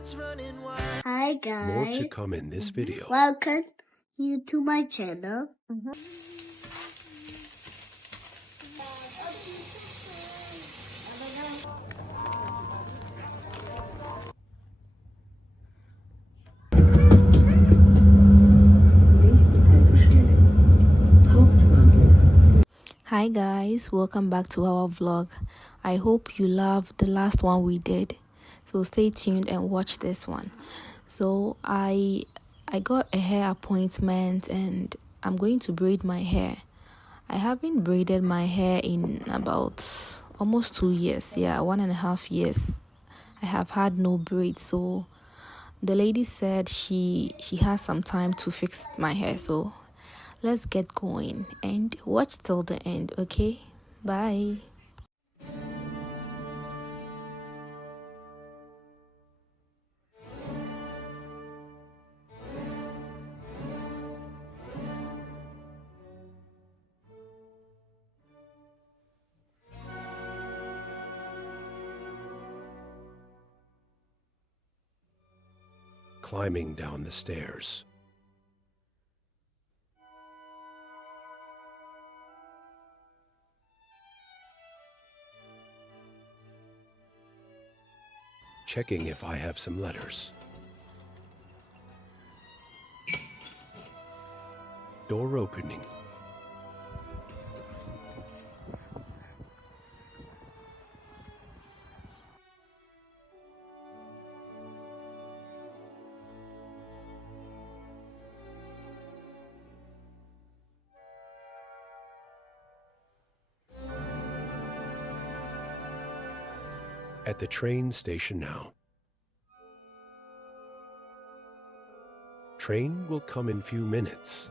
Hi guys. More to come in this video. Welcome you to my channel. Hi guys, welcome back to our vlog. I hope you loved the last one we did, so stay tuned and watch this one. So I got a hair appointment and I'm going to braid my hair. I haven't braided my hair in about almost 2 years. 1.5 years. I have had no braids, so the lady said she has some time to fix my hair, so let's get going and watch till the end, okay? Bye. Climbing down the stairs. Checking if I have some letters. Door opening. At the train station now. Train will come in few minutes.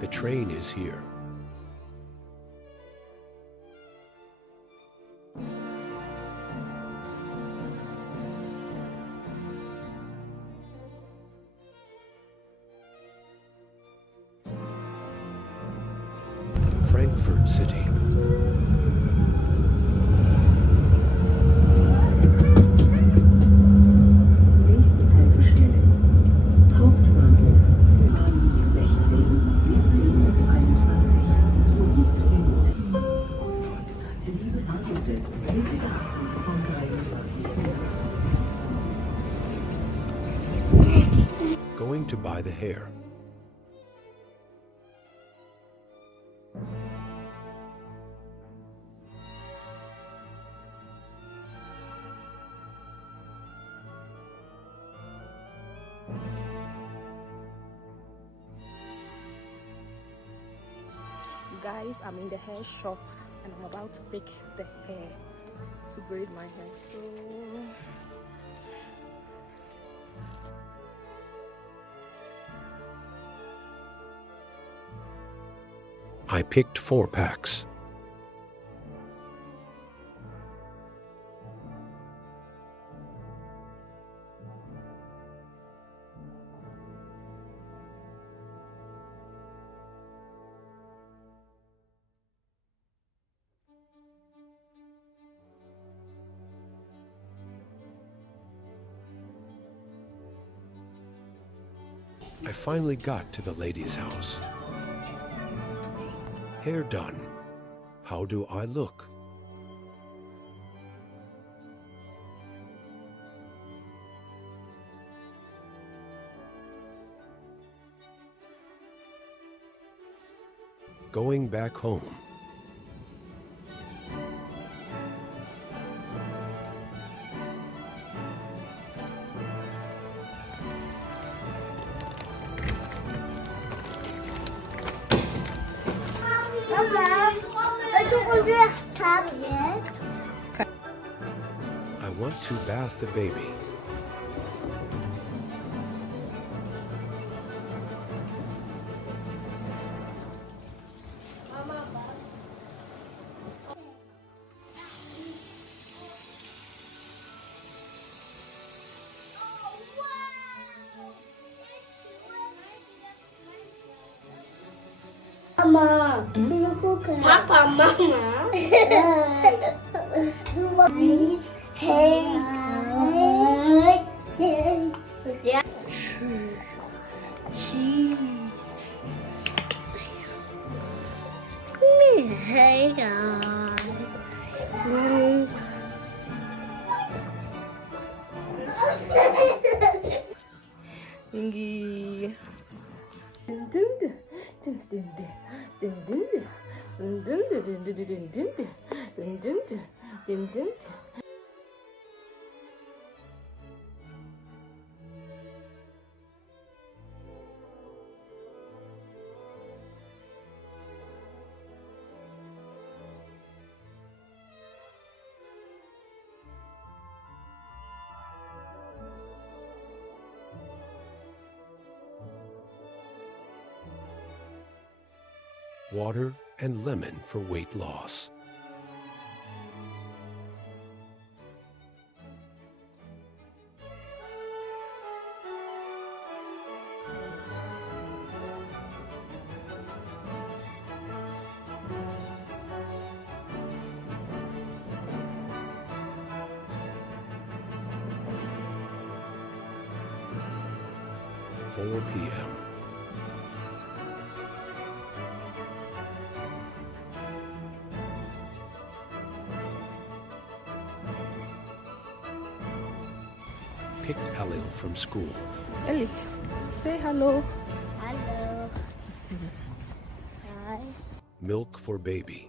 The train is here. Frankfurt City. Going to buy the hair. Guys, I'm in the hair shop and I'm about to pick the hair to braid my hair. So I picked 4 packs. I finally got to the lady's house. Hair done. How do I look? Going back home. I want to bath the baby. Mama. Papa, Mama. Hey. Yeah. Cheese. Hey guys. Dingy. Dun dun dun dun dun dun dun dun dun dun dun dun dun dun dun dun dun. Water and lemon for weight loss. Four p.m. Picked Ellie from school. Ellie, say hello. Hello. Hi. Milk for baby.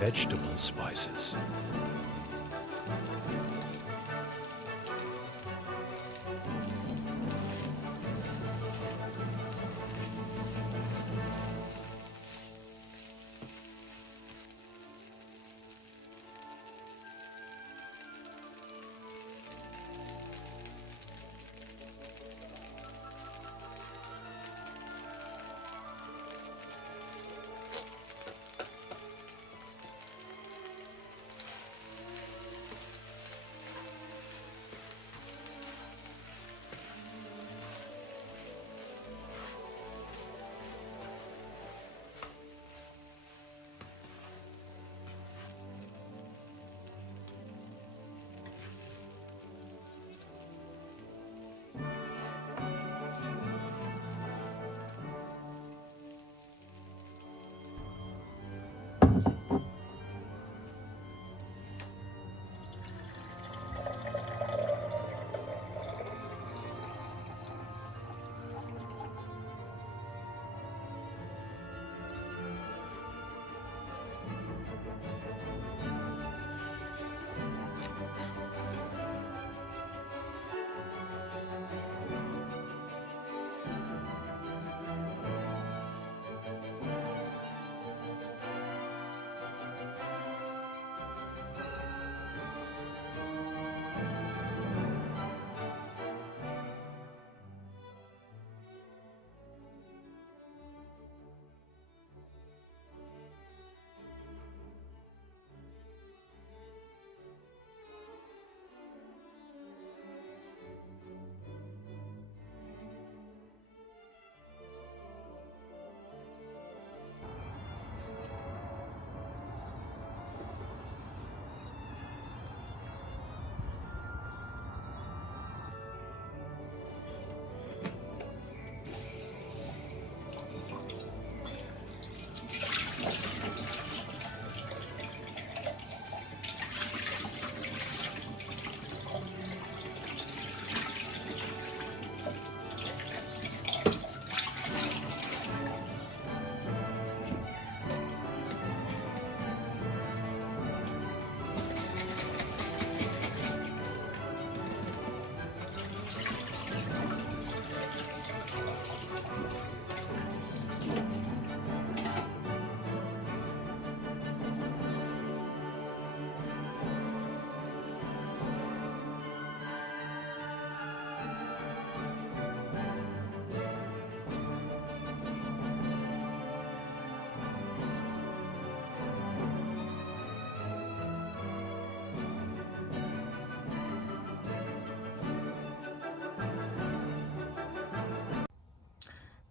vegetable spices.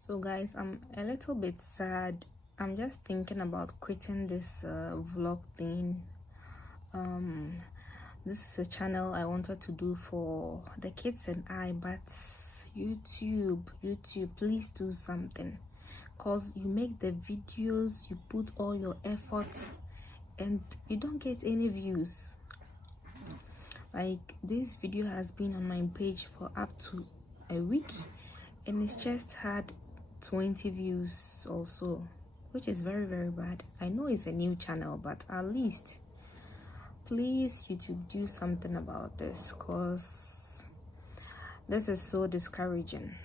So guys, I'm a little bit sad. I'm just thinking about quitting this vlog thing. This is a channel I wanted to do for the kids and I, but YouTube, please do something, because you make the videos, you put all your effort and you don't get any views. Like, this video has been on my page for up to a week and it's just had 20 views also, which is very, very bad. I know it's a new channel, but at least please YouTube do something about this, because this is so discouraging.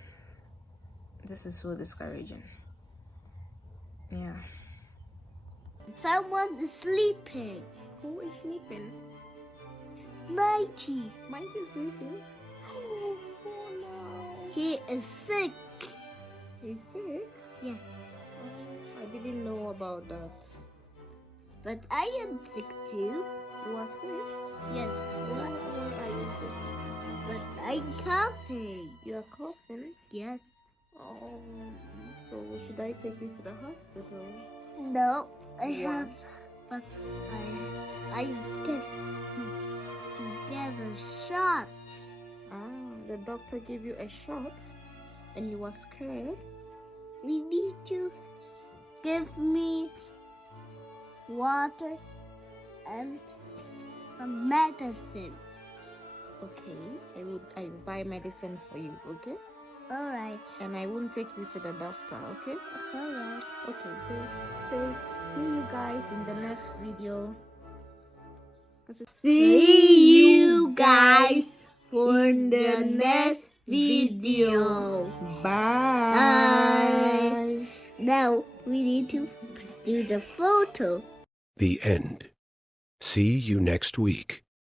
Yeah. Someone is sleeping. Who is sleeping? Mighty. Mike is sleeping. Oh no. He is sick. He's sick? Yeah. Oh, I didn't know about that. But I am sick too. You are sick? Yes. Why are you sick? But I'm coughing. You are coughing? Yes. Oh, so should I take you to the hospital? No, I Why? have. But I'm scared to get a shot. Ah, the doctor gave you a shot and you were scared? You need to give me water and some medicine. Okay, I will buy medicine for you, okay? Alright. and I won't take you to the doctor, okay? Alright. Okay, so say see you guys in the next video. See you guys in the next video. Bye. Now we need to do the photo. The end. See you next week.